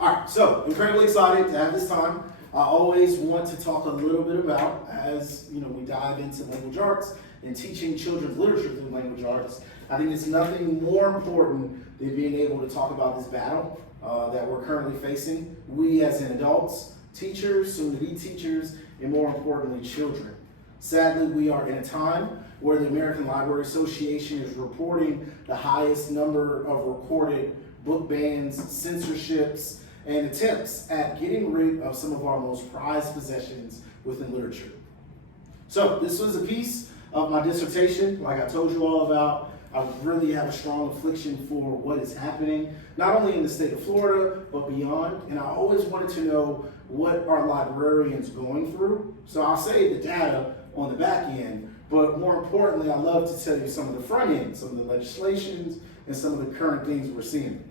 All right, so incredibly excited to have this time. I always want to talk a little bit about, as we dive into language arts and teaching children's literature through language arts. I think it's nothing more important than being able to talk about this battle that we're currently facing. We as in adults, teachers, soon-to-be teachers, and more importantly, children. Sadly, we are in a time where the American Library Association is reporting the highest number of recorded book bans, censorships, and attempts at getting rid of some of our most prized possessions within literature. So this was a piece of my dissertation, like I told you all about. I really have a strong affliction for what is happening, not only in the state of Florida, but beyond. And I always wanted to know what are librarians going through. So I'll say the data on the back end, but more importantly, I love to tell you some of the front end, some of the legislations, and some of the current things we're seeing.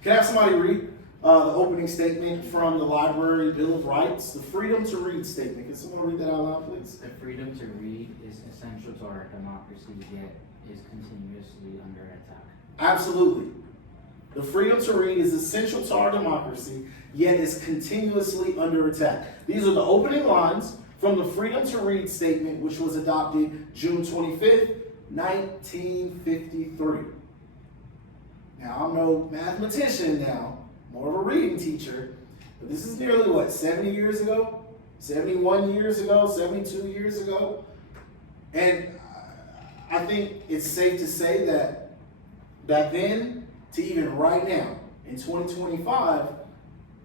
Can I have somebody read the opening statement from the Library Bill of Rights, the Freedom to Read statement? Can someone read that out loud, please? The freedom to read is essential to our democracy, yet is continuously under attack. Absolutely. The freedom to read is essential to our democracy, yet is continuously under attack. These are the opening lines from the Freedom to Read statement, which was adopted June 25th, 1953. Now, I'm no mathematician now, more of a reading teacher, but this is nearly, 70 years ago? 71 years ago, 72 years ago? And I think it's safe to say that back then to even right now, in 2025,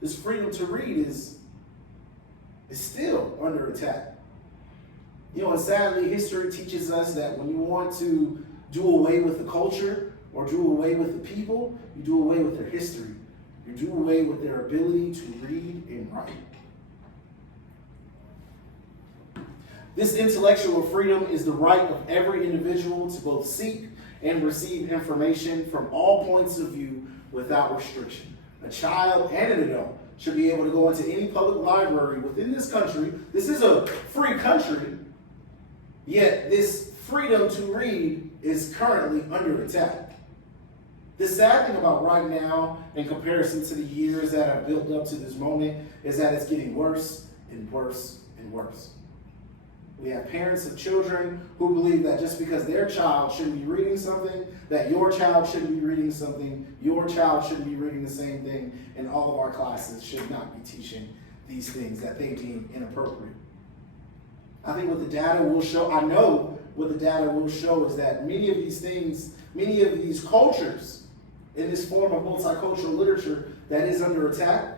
this freedom to read is still under attack. And sadly, history teaches us that when you want to do away with the culture or do away with the people, you do away with their history. You do away with their ability to read and write. This intellectual freedom is the right of every individual to both seek and receive information from all points of view without restriction. A child and an adult should be able to go into any public library within this country. This is a free country, yet this freedom to read is currently under attack. The sad thing about right now, in comparison to the years that have built up to this moment, is that it's getting worse and worse and worse. We have parents of children who believe that just because their child shouldn't be reading something, that your child shouldn't be reading something, your child shouldn't be reading the same thing, and all of our classes should not be teaching these things that they deem inappropriate. I think what the data will show, I know what the data will show is that many of these things, many of these cultures in this form of multicultural literature that is under attack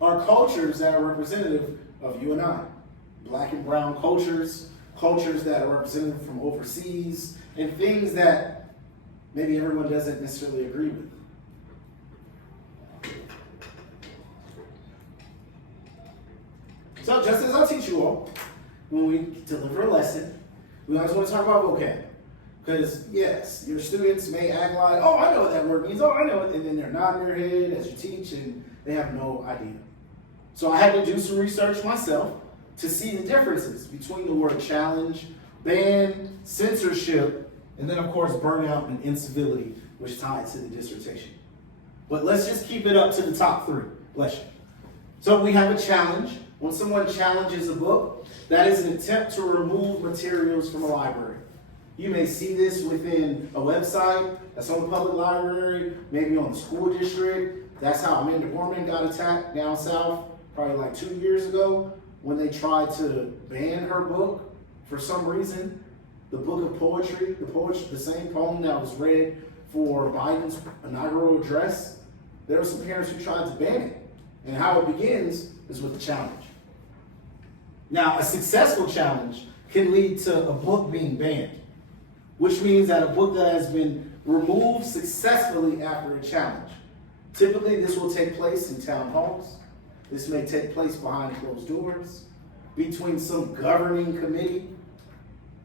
are cultures that are representative of you and I. Black and brown cultures, cultures that are representative from overseas, and things that maybe everyone doesn't necessarily agree with. So just as I teach you all, when we deliver a lesson, we always want to talk about vocab. Because yes, your students may act like, oh, I know what that word means, oh, I know it, and then they're nodding their head as you teach, and they have no idea. So I had to do some research myself to see the differences between the word challenge, ban, censorship, and then of course burnout and incivility, which tied to the dissertation. But let's just keep it up to the top three. Bless you. So we have a challenge. When someone challenges a book, that is an attempt to remove materials from a library. You may see this within a website that's on the public library, maybe on the school district. That's how Amanda Gorman got attacked down south probably like 2 years ago when they tried to ban her book for some reason. The book of poetry, the same poem that was read for Biden's inaugural address, there were some parents who tried to ban it. And how it begins is with a challenge. Now, a successful challenge can lead to a book being banned, which means that a book that has been removed successfully after a challenge. Typically, this will take place in town halls. This may take place behind closed doors, between some governing committee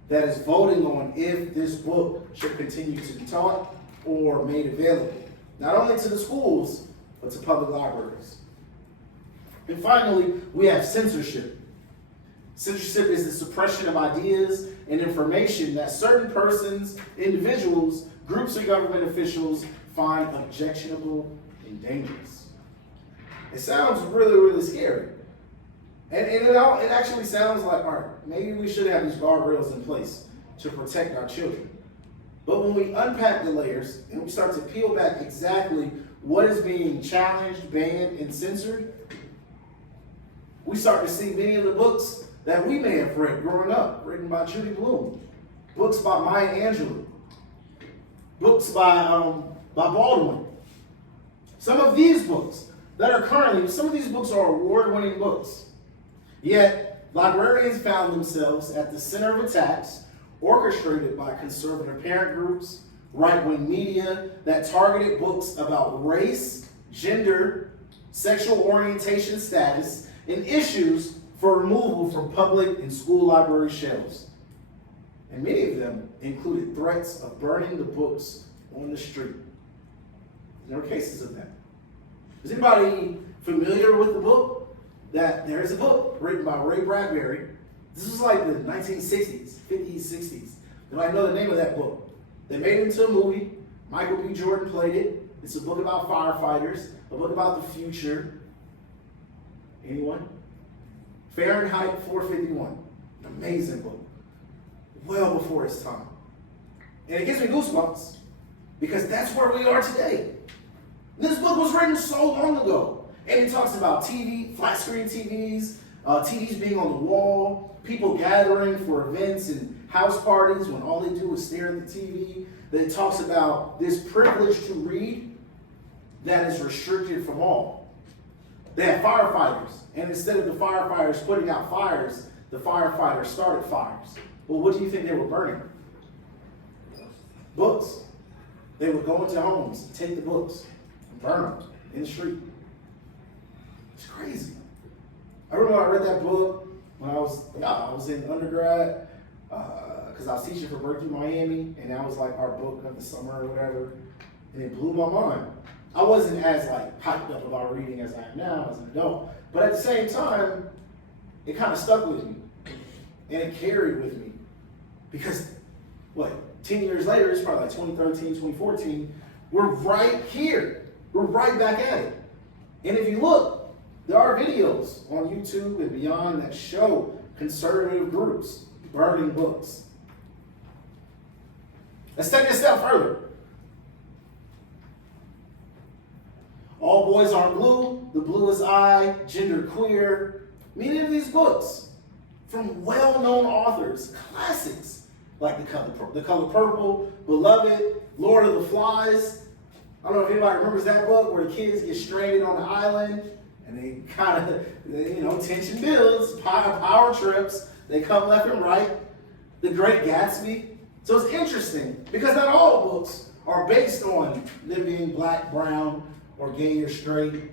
that is voting on if this book should continue to be taught or made available, not only to the schools, but to public libraries. And finally, we have censorship. Censorship is the suppression of ideas and information that certain persons, individuals, groups of government officials find objectionable and dangerous. It sounds really, really scary. And it actually sounds like, all right, maybe we should have these guardrails in place to protect our children. But when we unpack the layers and we start to peel back exactly what is being challenged, banned, and censored, we start to see many of the books that we may have read growing up, written by Judy Blume, books by Maya Angelou, books by Baldwin. Some of these books that are currently, some of these books are award-winning books. Yet, librarians found themselves at the center of attacks orchestrated by conservative parent groups, right-wing media that targeted books about race, gender, sexual orientation status, and issues for removal from public and school library shelves. And many of them included threats of burning the books on the street. There were cases of that. Is anybody familiar with the book? That there is a book written by Ray Bradbury. This was like the 1960s, 50s, 60s. Anybody know the name of that book? They made it into a movie. Michael B. Jordan played it. It's a book about firefighters, a book about the future. Anyone? Fahrenheit 451. An amazing book. Well before its time. And it gives me goosebumps because that's where we are today. This book was written so long ago. And it talks about TV, flat screen TVs, TVs being on the wall, people gathering for events and house parties when all they do is stare at the TV. That it talks about this privilege to read that is restricted from all. They have firefighters, and instead of the firefighters putting out fires, the firefighters started fires. Well, what do you think they were burning? Books. They would go into homes, take the books, and burn them in the street. It's crazy. I remember when I read that book when I was in undergrad, because I was teaching for Berkeley, Miami, and that was like our book of the summer or whatever, and it blew my mind. I wasn't as like hyped up about reading as I am now as an adult, but at the same time, it kind of stuck with me, and it carried with me, because 10 years later, it's probably like 2013, 2014, we're right here. We're right back at it. And if you look, there are videos on YouTube and beyond that show conservative groups burning books. Let's take it a step further. All Boys Aren't Blue, The Bluest Eye, Gender Queer. Many of these books from well-known authors, classics like The Color Purple, Beloved, Lord of the Flies. I don't know if anybody remembers that book where the kids get stranded on the island and they kind of, tension builds, power trips. They come left and right. The Great Gatsby. So it's interesting because not all books are based on them being black, brown, or gay or straight.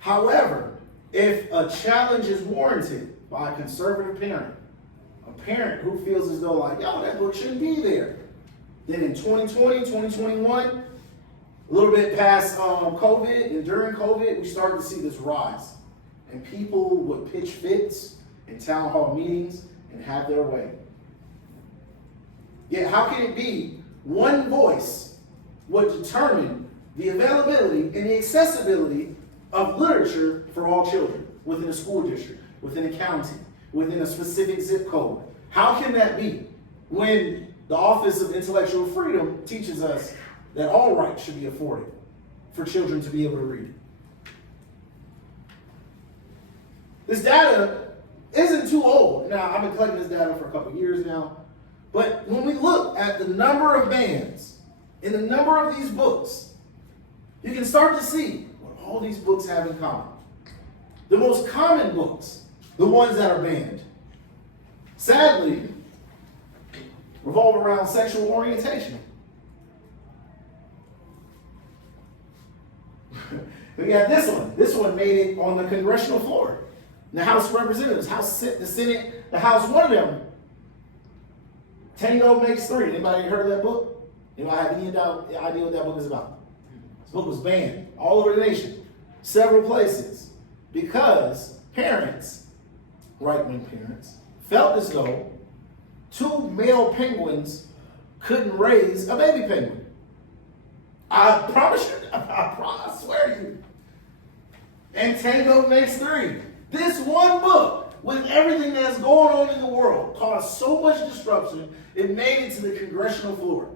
However, if a challenge is warranted by a conservative parent, a parent who feels as though like, that book shouldn't be there, then in 2020, 2021, a little bit past COVID, and during COVID, we started to see this rise. And people would pitch fits in town hall meetings and have their way. Yet how can it be one voice would determine the availability and the accessibility of literature for all children within a school district, within a county, within a specific zip code? How can that be when the Office of Intellectual Freedom teaches us that all rights should be afforded for children to be able to read? This data isn't too old. Now, I've been collecting this data for a couple years now. But when we look at the number of bans and the number of these books, you can start to see what all these books have in common. The most common books, the ones that are banned, sadly, revolve around sexual orientation. We got this one. This one made it on the congressional floor. The House of Representatives, the Senate, the House, one of them. Tango Makes Three. Anybody heard of that book? Anybody have any idea what that book is about? This book was banned all over the nation, several places, because parents, right-wing parents, felt as though two male penguins couldn't raise a baby penguin. I promise you, I swear and Tango Makes Three. This one book, with everything that's going on in the world, caused so much disruption, it made it to the congressional floor.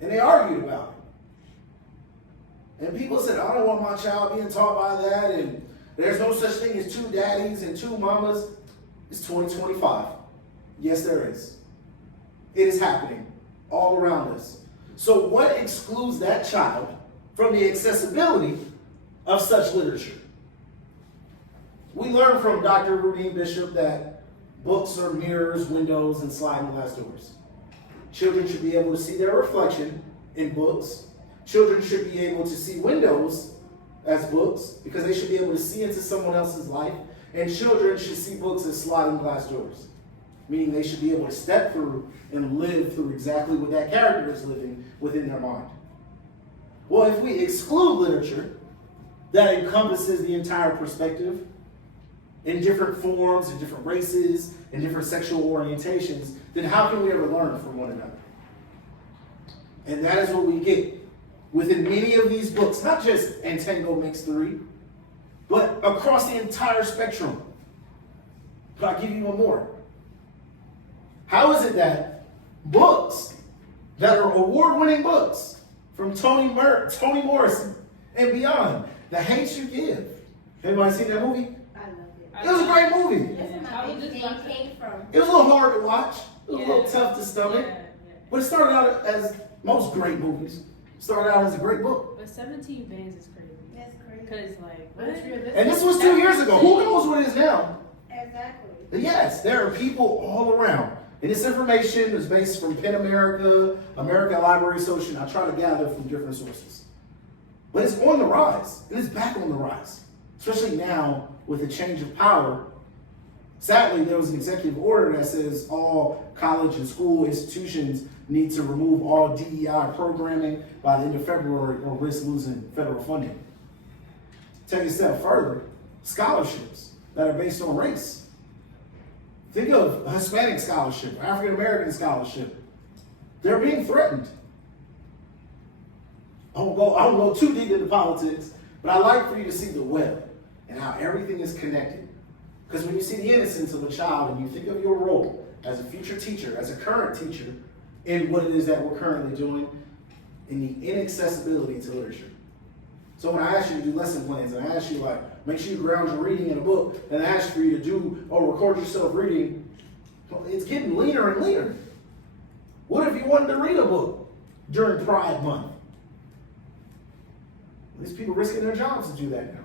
And they argued about it. And people said, I don't want my child being taught by that, and there's no such thing as two daddies and two mamas. It's 2025. Yes, there is. It is happening all around us. So what excludes that child from the accessibility of such literature? We learned from Dr. Rudine Bishop that books are mirrors, windows, and sliding glass doors. Children should be able to see their reflection in books. Children should be able to see windows as books because they should be able to see into someone else's life. And children should see books as sliding glass doors, meaning they should be able to step through and live through exactly what that character is living within their mind. Well, if we exclude literature that encompasses the entire perspective in different forms, in different races, in different sexual orientations, then how can we ever learn from one another? And that is what we get within many of these books, not just And Tango Makes Three, but across the entire spectrum. But I'll give you one more. How is it that books that are award-winning books from Toni Morrison and beyond, The Hate You Give, anybody seen that movie? I love it. It was a great movie. That's where my big thing came from. It was a little hard to watch. It was a little Yeah. tough to stomach. Yeah. But it started out as most great movies. Started out as a great book. But 17 bands is crazy. That's crazy. Cause like, But it's what? realistic. And this was 2 years ago. Who knows what it is now? Exactly. But yes, there are people all around. And this information is based from PEN America, American Library Association. I try to gather from different sources. But it's on the rise. And it's back on the rise. Especially now with the change of power. Sadly, there was an executive order that says all college and school institutions need to remove all DEI programming by the end of February or risk losing federal funding. Take it a step further, scholarships that are based on race. Think of a Hispanic scholarship, African American scholarship. They're being threatened. I don't go too deep into politics, but I like for you to see the web and how everything is connected. Because when you see the innocence of a child and you think of your role as a future teacher, as a current teacher, in what it is that we're currently doing, in the inaccessibility to literature. So when I ask you to do lesson plans, and I ask you like, make sure you ground your reading in a book, and I ask for you to do, record yourself reading, well, it's getting leaner and leaner. What if you wanted to read a book during Pride Month? These people risking their jobs to do that now.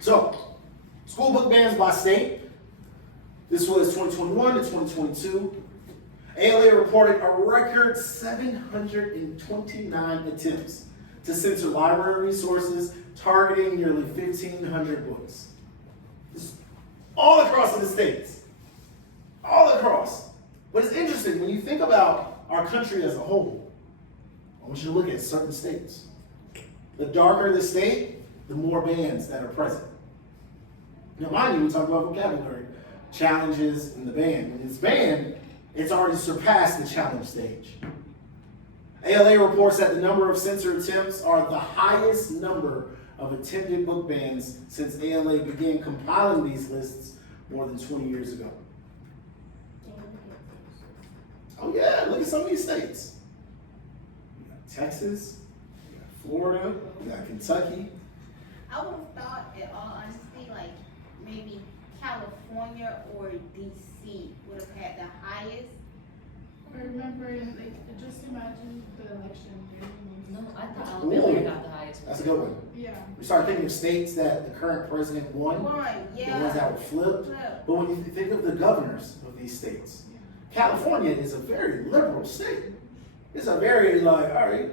So, school book bans by state. This was 2021 to 2022. ALA reported a record 729 attempts to censor library resources, targeting nearly 1,500 books. This is all across the states. All across. But it's interesting, when you think about our country as a whole, I want you to look at certain states. The darker the state, the more bans that are present. Now, mind you, we talk about vocabulary, challenges, and the ban. When it's banned, it's already surpassed the challenge stage. ALA reports that the number of censor attempts are the highest number of attempted book bans since ALA began compiling these lists more than 20 years ago. Oh yeah, look at some of these states. You got Texas, you got Florida, you got Kentucky. I would have thought, in all honesty, like maybe California or DC would have had the highest. Remember, like, just imagine the election. No, I thought Alabama Ooh. got the highest. That's a good one. Yeah. We start thinking of states that the current president won, One, the ones yeah. that were flipped. But when you think of the governors of these states, California is a very liberal state. It's a very like, all right,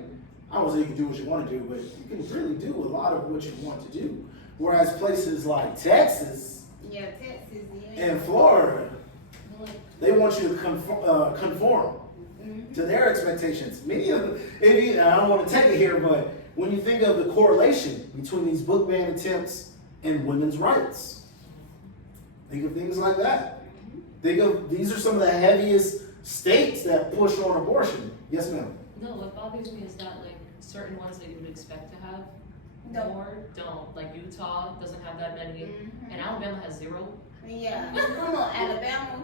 I don't say you can do what you want to do, but you can really do a lot of what you want to do. Whereas places like Texas Yeah, Texas, yeah. and Florida, they want you to conform Mhm. to their expectations. Many of them, I don't want to take it here, but when you think of the correlation between these book ban attempts and women's rights, think of things like that. Think of, these are some of the heaviest states that push on abortion. Yes, ma'am. No, what bothers me is that like certain ones that you would expect to have No. more don't. Like Utah doesn't have that many, and Mhm. Alabama has 0. Yeah, come on, Alabama,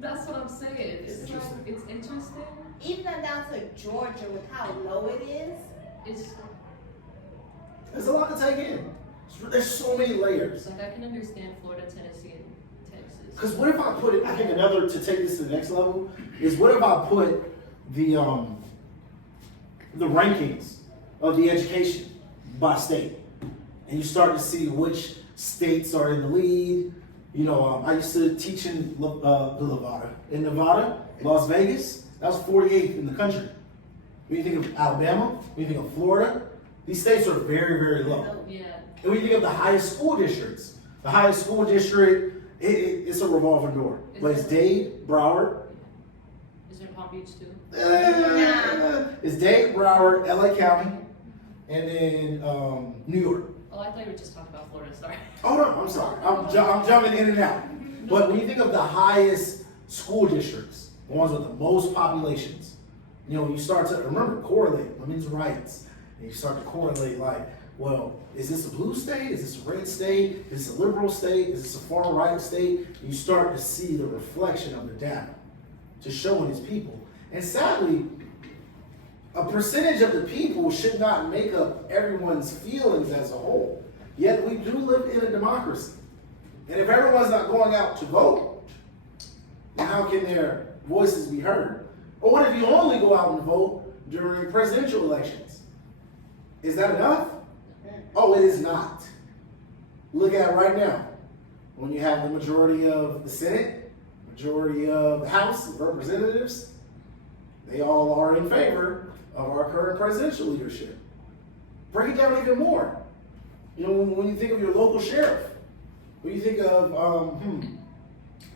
That's what I'm saying. It's like, Interesting. it's interesting. even down to Georgia with how low it is. It's There's a lot to take in. There's so many layers. like I can understand Florida, Tennessee, and Texas. Because what if I put it? I think another to take this to the next level is what if I put the rankings of the education by state, and you start to see which states are in the lead. You know, I used to teach in Nevada, Las Vegas. That was 48th in the country. When you think of Alabama, when you think of Florida, these states are very, very low. So, Yeah. And when you think of the highest school districts, the highest school district, it's a revolving door. But it's Dade, Broward. Is there Palm Beach too? It's Dade, Broward, LA County, and then New York. Oh, I thought you were just talking about Florida. Sorry. Oh no, I'm sorry. I'm jumping in and out. But when you think of the highest school districts, the ones with the most populations, you know, you start to remember correlate women's rights, and you start to correlate like, well, is this a blue state? Is this a red state? Is this a liberal state? Is this a far right state? You start to see the reflection of the data to showing its people. And sadly, a percentage of the people should not make up everyone's feelings as a whole. Yet we do live in a democracy. And if everyone's not going out to vote, then how can their voices be heard? Or what if you only go out and vote during presidential elections? Is that enough? Oh, it is not. Look at it right now. When you have the majority of the Senate, majority of the House of Representatives, they all are in favor of our current presidential leadership. Break it down even more. You know, when you think of your local sheriff, when you think of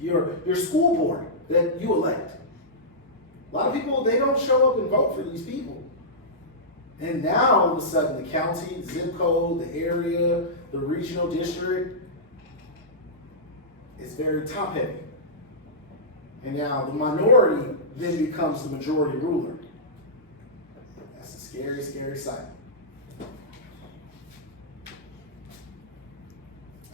your school board that you elect, a lot of people, they don't show up and vote for these people. And now, all of a sudden, the county, the zip code, the area, the regional district is very top heavy. And now the minority then becomes the majority ruler. That's a scary, scary sight.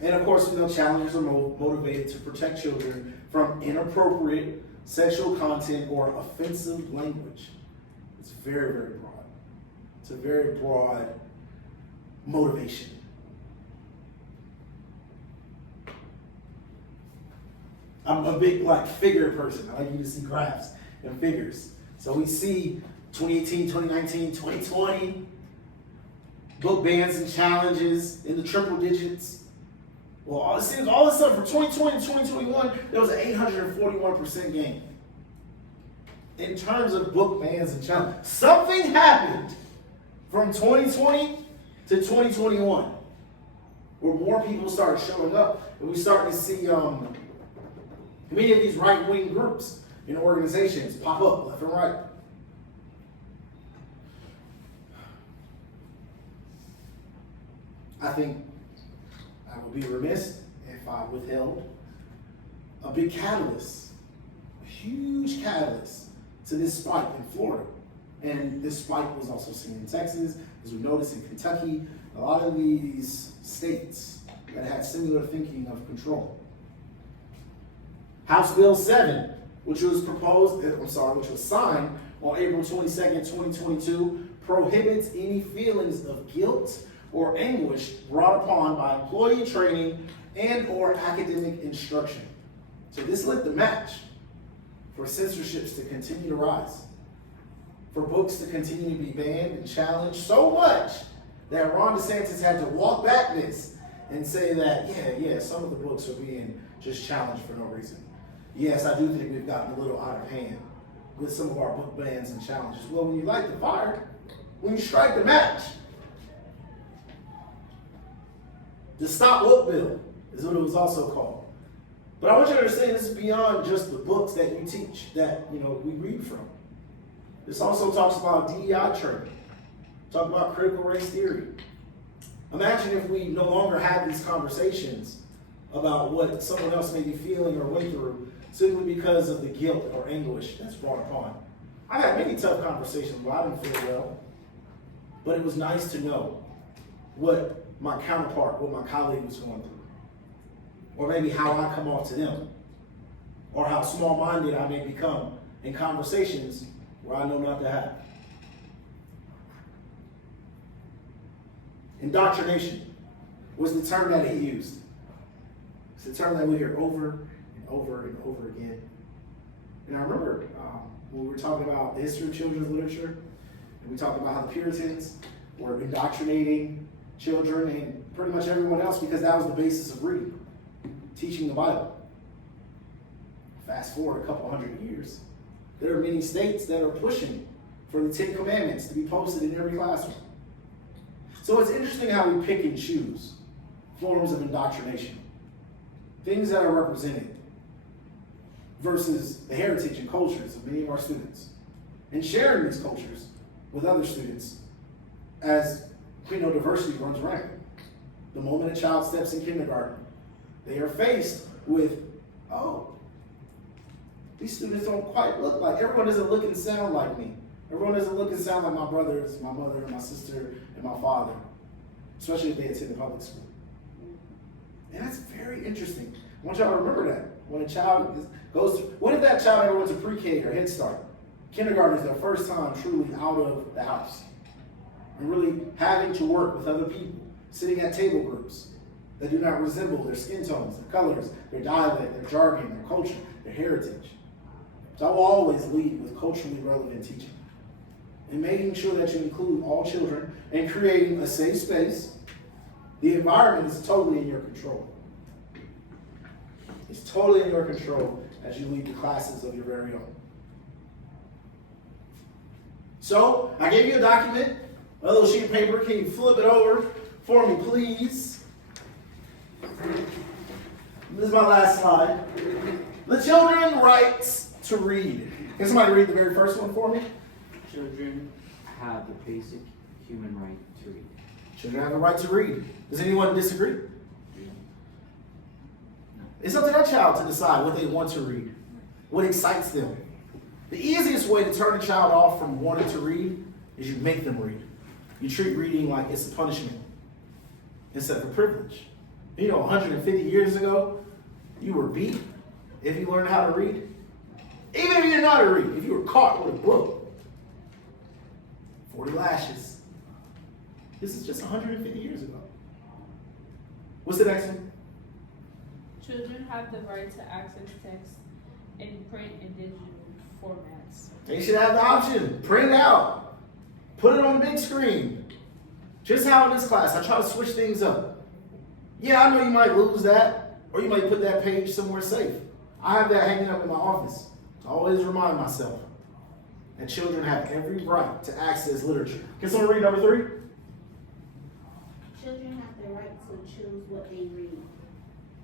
And of course, you know, challengers are motivated to protect children from inappropriate sexual content or offensive language. It's very, very broad. It's a very broad motivation. I'm a big figure person. I like you to see graphs and figures. So we see 2018, 2019, 2020, book bans and challenges in the triple digits. Well, it seems all of a sudden from 2020 to 2021, there was an 841% gain in terms of book bans and challenges. Something happened from 2020 to 2021 where more people started showing up, and we started to see many of these right-wing groups and organizations pop up left and right. I think I would be remiss if I withheld a big catalyst, a huge catalyst to this spike in Florida. And this spike was also seen in Texas, as we noticed in Kentucky, a lot of these states that had similar thinking of control. House Bill 7, which was signed on April 22nd, 2022, prohibits any feelings of guilt or anguish brought upon by employee training and or academic instruction. So this lit the match for censorships to continue to rise, for books to continue to be banned and challenged so much that Ron DeSantis had to walk back this and say that, some of the books are being just challenged for no reason. Yes, I do think we've gotten a little out of hand with some of our book bans and challenges. Well, when you light the fire, when you strike the match, the Stop Woke Bill is what it was also called. But I want you to understand this is beyond just the books that you teach, that we read from. This also talks about DEI training, talk about critical race theory. Imagine if we no longer had these conversations about what someone else may be feeling or went through simply because of the guilt or anguish that's brought upon. I had many tough conversations where I didn't feel well, but it was nice to know what my counterpart, what my colleague was going through. Or maybe how I come off to them. Or how small-minded I may become in conversations where I know not to have. Indoctrination was the term that he used. It's the term that we hear over and over and over again. And I remember when we were talking about the history of children's literature, and we talked about how the Puritans were indoctrinating children and pretty much everyone else because that was the basis of reading, teaching the Bible. Fast forward a couple hundred years, there are many states that are pushing for the Ten Commandments to be posted in every classroom. So it's interesting how we pick and choose forms of indoctrination, things that are represented versus the heritage and cultures of many of our students, and sharing these cultures with other students as we know diversity runs rampant. The moment a child steps in kindergarten, they are faced with, oh, these students don't quite look like, everyone doesn't look and sound like me. Everyone doesn't look and sound like my brothers, my mother, my sister, and my father, especially if they attend the public school. And that's very interesting. I want y'all to remember that. When a child goes through, what if that child ever went to pre-K or Head Start? Kindergarten is their first time truly out of the house and really having to work with other people, sitting at table groups that do not resemble their skin tones, their colors, their dialect, their jargon, their culture, their heritage. So I will always lead with culturally relevant teaching and making sure that you include all children and creating a safe space. The environment is totally in your control. It's totally in your control as you lead the classes of your very own. So, I gave you a document, a little sheet of paper. Can you flip it over for me, please? This is my last slide. The children rights to read. Can somebody read the very first one for me? Children have the basic human right to read. Children have the right to read. Does anyone disagree? No. It's up to that child to decide what they want to read, what excites them. The easiest way to turn a child off from wanting to read is you make them read. You treat reading like it's a punishment instead of a privilege. You know, 150 years ago, you were beat if you learned how to read. Even if you didn't know how to read, if you were caught with a book, 40 lashes. This is just 150 years ago. What's the next one? Children have the right to access text in print and digital formats. They should have the option. Print it out. Put it on the big screen. Just how in this class, I try to switch things up. Yeah, I know you might lose that, or you might put that page somewhere safe. I have that hanging up in my office. I always remind myself that children have every right to access literature. Can someone read number 3? Children have the right to choose what they read.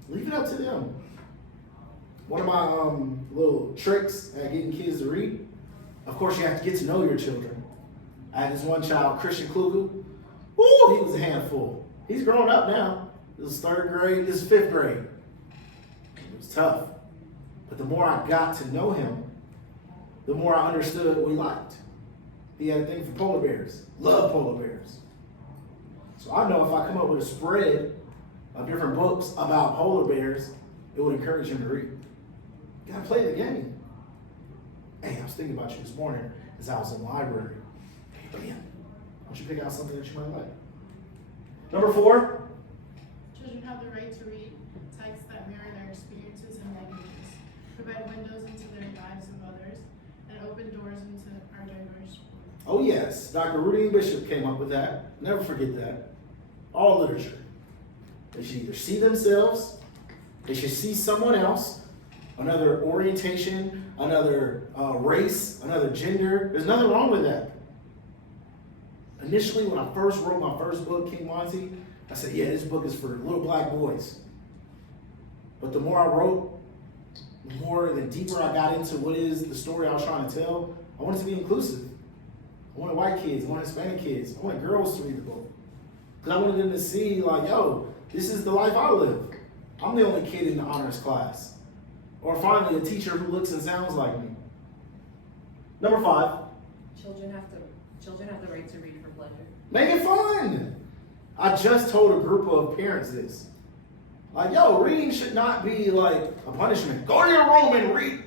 Leave it up to them. One of my little tricks at getting kids to read, of course, you have to get to know your children. I had this one child, Christian Klugu. Ooh, he was a handful. He's grown up now. This is 3rd grade, this is 5th grade. It was tough. But the more I got to know him, the more I understood what he liked. He had a thing for polar bears. Loved polar bears. So I know if I come up with a spread of different books about polar bears, it would encourage him to read. You gotta play the game. Hey, I was thinking about you this morning as I was in the library. Hey, man, why don't you pick out something that you might like? Number 4. Children have the right to read texts that mirror their experiences and languages, provide windows into their lives of others, and open doors into our diverse world. Oh yes, Dr. Rudy Bishop came up with that. Never forget that. All literature. They should either see themselves, they should see someone else, another orientation, another race, another gender. There's nothing wrong with that. Initially, when I first wrote my first book, King Monty, I said, yeah, this book is for little black boys. But the more I wrote, the deeper I got into what is the story I was trying to tell, I wanted to be inclusive. I wanted white kids, I wanted Hispanic kids, I wanted girls to read the book. Because I wanted them to see, like, yo, this is the life I live. I'm the only kid in the honors class. Or finally, a teacher who looks and sounds like me. Number 5. Children have the right to read for pleasure. Make it fun. I just told a group of parents this. Like, yo, reading should not be like a punishment. Go to your room and read.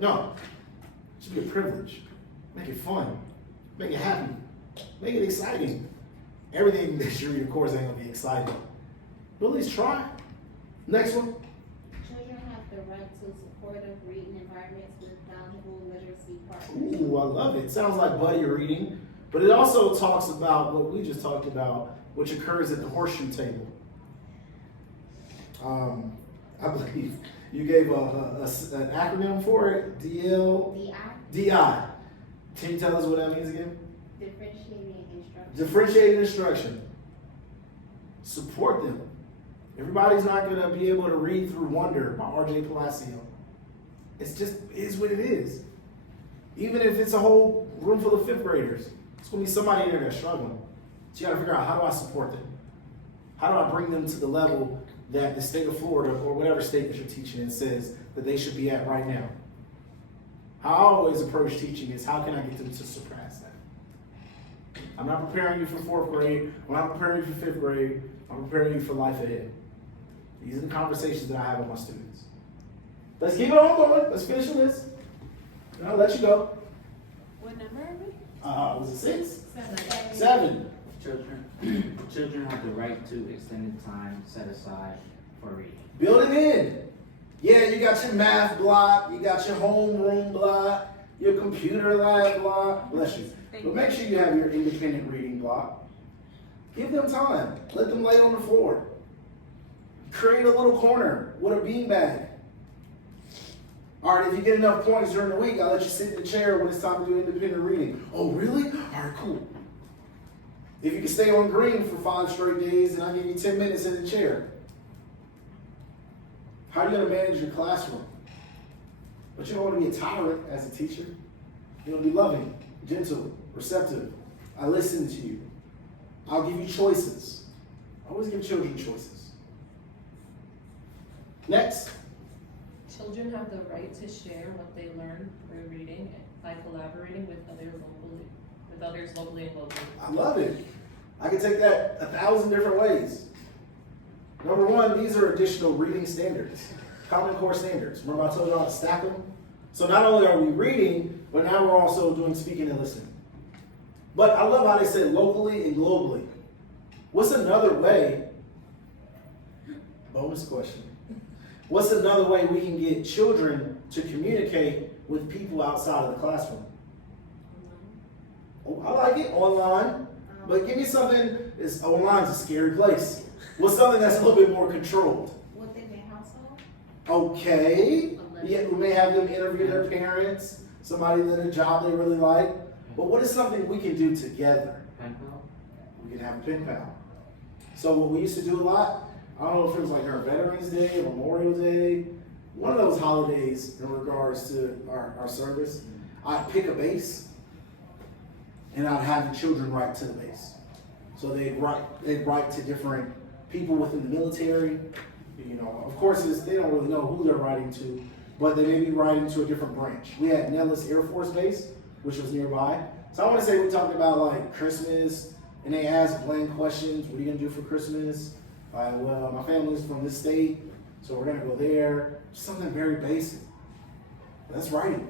No. It should be a privilege. Make it fun. Make it happy. Make it exciting. Everything that you read, of course, ain't gonna be exciting. But at least try. Next one. Children have the right to supportive reading environments with knowledgeable literacy partners. Ooh, I love it. Sounds like buddy reading. But it also talks about what we just talked about, which occurs at the horseshoe table. I believe you gave an acronym for it, DL. DI, DI. Can you tell us what that means again? differentiating instruction. Differentiated instruction. Support them. Everybody's not going to be able to read through Wonder by R.J. Palacio. It's just, it is what it is. Even if it's a whole room full of fifth graders, it's going to be somebody in there that's struggling. So you got to figure out, how do I support them? How do I bring them to the level that the state of Florida, or whatever state that you're teaching in, says that they should be at right now? How I always approach teaching is, how can I get them to surpass that? I'm not preparing you for fourth grade. I'm not preparing you for fifth grade. I'm preparing you for life ahead. These are the conversations that I have with my students. Let's keep it on going. Let's finish the list. And I'll let you go. What number are we? Was it 6? 7. 7. Children have the right to extended time set aside for reading. Build it in. Yeah, you got your math block, you got your homeroom block, your computer lab block. Bless you. But make sure you have your independent reading block. Give them time. Let them lay on the floor. Create a little corner with a beanbag. All right, if you get enough points during the week, I'll let you sit in the chair when it's time to do independent reading. Oh, really? All right, cool. If you can stay on green for 5 straight days, then I'll give you 10 minutes in the chair. How are you going to manage your classroom? But you don't want to be a tyrant as a teacher. You want to be loving, gentle, receptive. I listen to you. I'll give you choices. I always give children choices. Next. Children have the right to share what they learn through reading by collaborating with others locally and globally. I love it. I can take that 1,000 different ways. Number 1, these are additional reading standards, Common Core standards. Remember I told you how to stack them? So not only are we reading, but now we're also doing speaking and listening. But I love how they said locally and globally. What's another way? Bonus question. What's another way we can get children to communicate with people outside of the classroom? Oh, I like it, online. But give me something, online's a scary place. What's something that's a little bit more controlled? Within their household? Okay. Yeah, we may have them interview their parents, somebody that a job they really like. But what is something we can do together? Pen pal? We can have a pen pal. So what we used to do a lot, I don't know if it was like our Veterans Day, Memorial Day, one of those holidays in regards to our service, I'd pick a base and I'd have the children write to the base. So they'd write to different people within the military. You know, of course, they don't really know who they're writing to, but they may be writing to a different branch. We had Nellis Air Force Base, which was nearby. So I want to say we talked about like Christmas, and they asked blank questions. What are you gonna do for Christmas? Well, my family's from this state, so we're gonna go there. Something very basic. That's writing.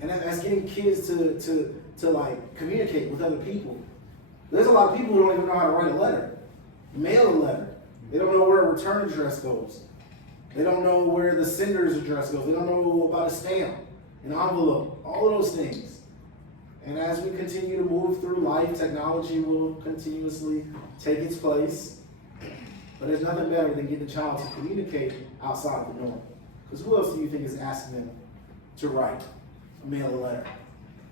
And that's getting kids to like communicate with other people. There's a lot of people who don't even know how to write a letter, mail a letter. They don't know where a return address goes. They don't know where the sender's address goes. They don't know about a stamp, an envelope, all of those things. And as we continue to move through life, technology will continuously take its place. But there's nothing better than getting a child to communicate outside of the norm. Because who else do you think is asking them to write, mail a letter?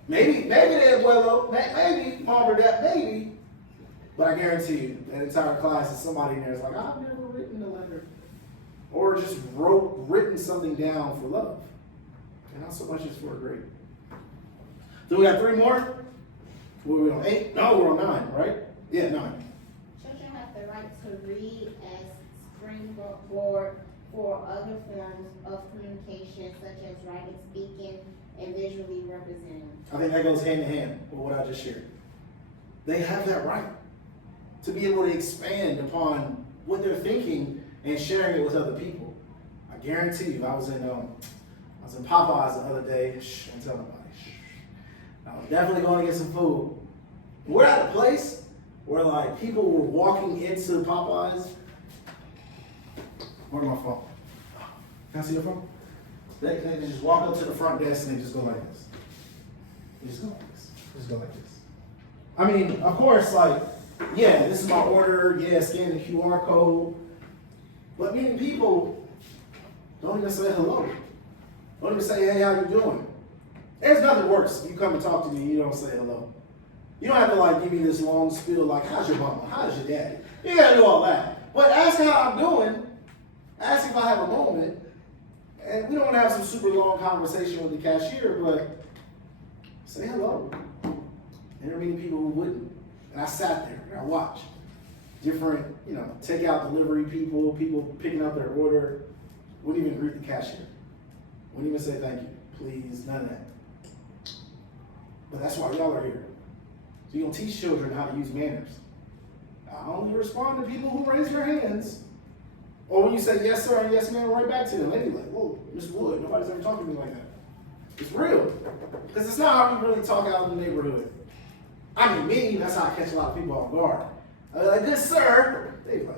Maybe the abuelo, maybe mom or dad, maybe. But I guarantee you, that entire class is somebody in there is like, I've never written a letter. Or just written something down for love. And not so much as for a grade. So we got 3 more? What are we on, 8? No, we're on 9, right? Yeah, 9. Children have the right to read as springboard for other forms of communication, such as writing, speaking, and visually representing. I think that goes hand in hand with what I just shared. They have that right. to be able to expand upon what they're thinking and sharing it with other people. I guarantee you, I was in Popeyes the other day. Shh, don't tell nobody. Shh. I was definitely going to get some food. We're at a place where like people were walking into Popeyes. Where's my phone? Can I see your phone? They just walk up to the front desk and they just go like this. They just go like this. Just go like this. I mean, of course, like, yeah, this is my order. Yeah, scan the QR code. But many people don't even say hello. Don't even say, hey, how you doing? There's nothing worse if you come and talk to me and you don't say hello. You don't have to like give me this long spiel like, how's your mama? How's your daddy? You gotta do all that. But ask how I'm doing. Ask if I have a moment. And we don't want to have some super long conversation with the cashier, but say hello. And there are many people who wouldn't. And I sat there and I watched different, takeout delivery people picking up their order, wouldn't even greet the cashier. Wouldn't even say thank you, please, none of that. But that's why y'all are here. So you're gonna teach children how to use manners. I only respond to people who raise their hands. Or when you say yes sir and yes ma'am, right back to them. They be like, whoa, Mr. Wood, nobody's ever talked to me like that. It's real. Because it's not how we really talk out in the neighborhood. I mean, me, that's how I catch a lot of people off guard. I be like, good sir. They be like,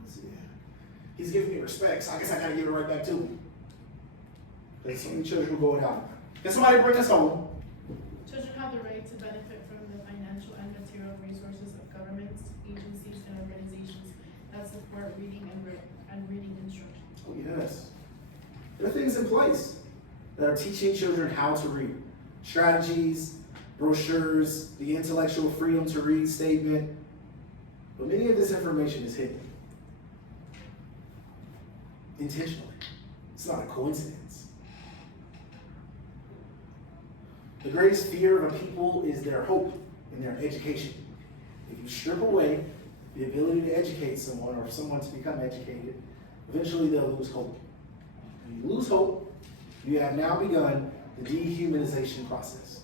let's see. He's giving me respect, so I guess I gotta give it right back to him. There's so many children who go down. Can somebody bring us home? Children have the right to benefit from the financial and material resources of governments, agencies, and organizations that support reading and reading instruction. Oh, yes. There are things in place that are teaching children how to read. Strategies, brochures, the intellectual freedom to read statement. But many of this information is hidden. Intentionally. It's not a coincidence. The greatest fear of a people is their hope in their education. If you strip away the ability to educate someone or someone to become educated, eventually they'll lose hope. When you lose hope, you have now begun the dehumanization process,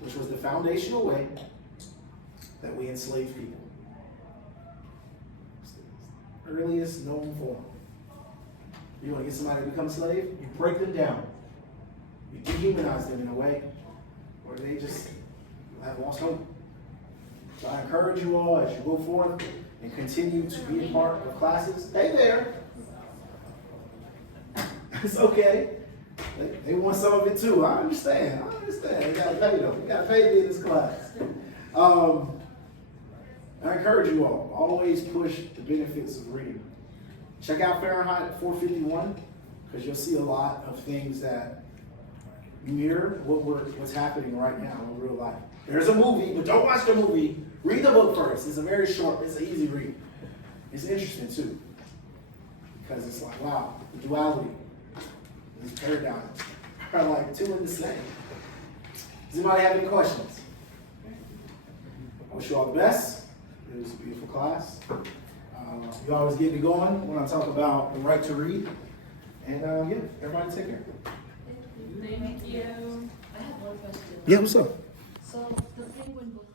which was the foundational way that we enslave people. It's the earliest known form. You want to get somebody to become a slave? You break them down. You dehumanize them in a way where they just have lost hope. So I encourage you all as you go forth and continue to be a part of classes. Hey there. It's okay. They want some of it too. I understand. You gotta pay them. You gotta pay to be in this class. I encourage you all, always push the benefits of reading. Check out Fahrenheit 451, because you'll see a lot of things that mirror what's happening right now in real life. There's a movie, but don't watch the movie. Read the book first. It's a very short, it's an easy read. It's interesting too, because it's like, wow, the duality, these paradigms are like two in the same. Does anybody have any questions? I wish you all the best. It was a beautiful class. You always get me going when I talk about the right to read. And yeah, everybody take care. Thank you. I have one question. Yeah, what's up? So the Penguin book